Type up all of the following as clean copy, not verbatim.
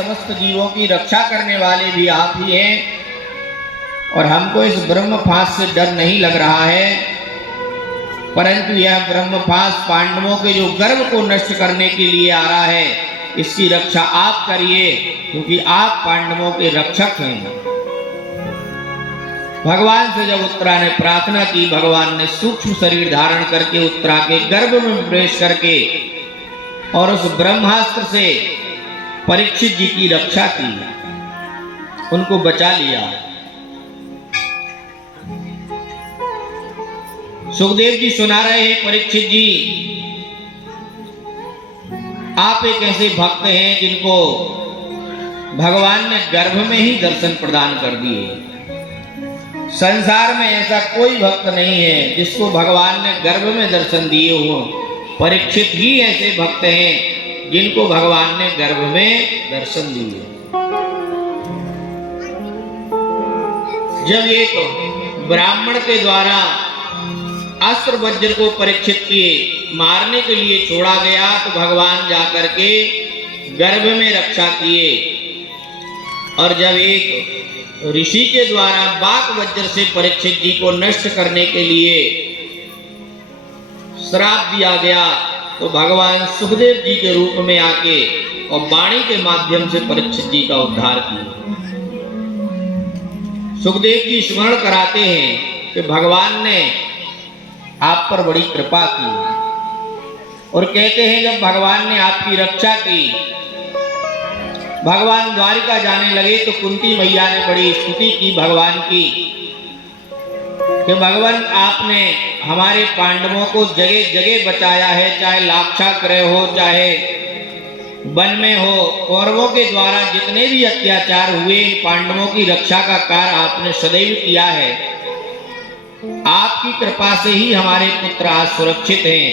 समस्त जीवों की रक्षा करने वाले भी आप ही हैं, और हमको इस ब्रह्मपाश से डर नहीं लग रहा है, परंतु यह ब्रह्मपाश पांडवों के जो गर्व को नष्ट करने के लिए आ रहा है, इसकी रक्षा आप करिए, क्योंकि आप पांडवों के रक्षक हैं। भगवान से जब उत्तरा ने प्रार्थना की, भगवान ने सूक्ष्म शरीर धारण करके उत्तरा के गर्भ में प्रवेश करके और उस ब्रह्मास्त्र से परीक्षित जी की रक्षा की, उनको बचा लिया। सुखदेव जी सुना रहे हैं, परीक्षित जी आप एक ऐसे भक्त हैं जिनको भगवान ने गर्भ में ही दर्शन प्रदान कर दिए। संसार में ऐसा कोई भक्त नहीं है जिसको भगवान ने गर्भ में दर्शन दिए हो। परीक्षित ही ऐसे भक्त हैं जिनको भगवान ने गर्भ में दर्शन दिए। जब एक ब्राह्मण के द्वारा अस्त्र वज्र को परीक्षित किए मारने के लिए छोड़ा गया, तो भगवान जाकर के गर्भ में रक्षा किए। और जब एक ऋषि के द्वारा बाक वज्र से परीक्षित जी को नष्ट करने के लिए श्राप दिया गया, तो भगवान सुखदेव जी के रूप में आके और वाणी के माध्यम से परीक्षित जी का उद्धार किया। सुखदेव जी स्मरण कराते हैं कि भगवान ने आप पर बड़ी कृपा की, और कहते हैं जब भगवान ने आपकी रक्षा की, भगवान द्वारिका जाने लगे तो कुंती मैया ने बड़ी स्तुति की भगवान की कि भगवान आपने हमारे पांडवों को जगह जगह बचाया है, चाहे लाक्षागृह हो, चाहे वन में हो। कौरवों के द्वारा जितने भी अत्याचार हुए, पांडवों की रक्षा का कार्य आपने सदैव किया है। आपकी कृपा से ही हमारे पुत्र आज सुरक्षित हैं।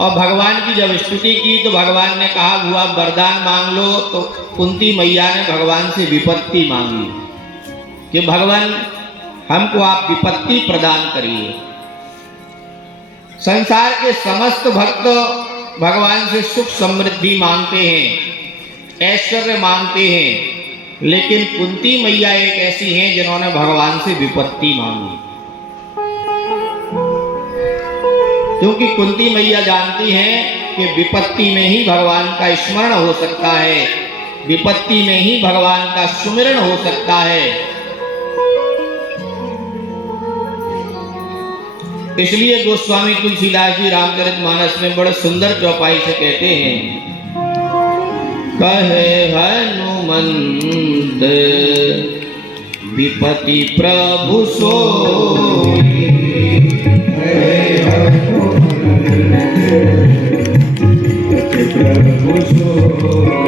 और भगवान की जब स्तुति की तो भगवान ने कहा हुआ वरदान मांग लो, तो कुंती मैया ने भगवान से विपत्ति मांगी कि भगवान हमको आप विपत्ति प्रदान करिए। संसार के समस्त भक्त भगवान से सुख समृद्धि मांगते हैं, ऐश्वर्य मांगते हैं, लेकिन कुंती मैया एक ऐसी हैं जिन्होंने भगवान से विपत्ति मांगी, क्योंकि कुंती मैया जानती हैं कि विपत्ति में ही भगवान का स्मरण हो सकता है, विपत्ति में ही भगवान का सुमिरन हो सकता है। इसलिए गोस्वामी तुलसीदास जी रामचरितमानस में बड़े सुंदर चौपाई से कहते हैं, कहे हनुमंत विपत्ति प्रभु सोई, प्रभु सोई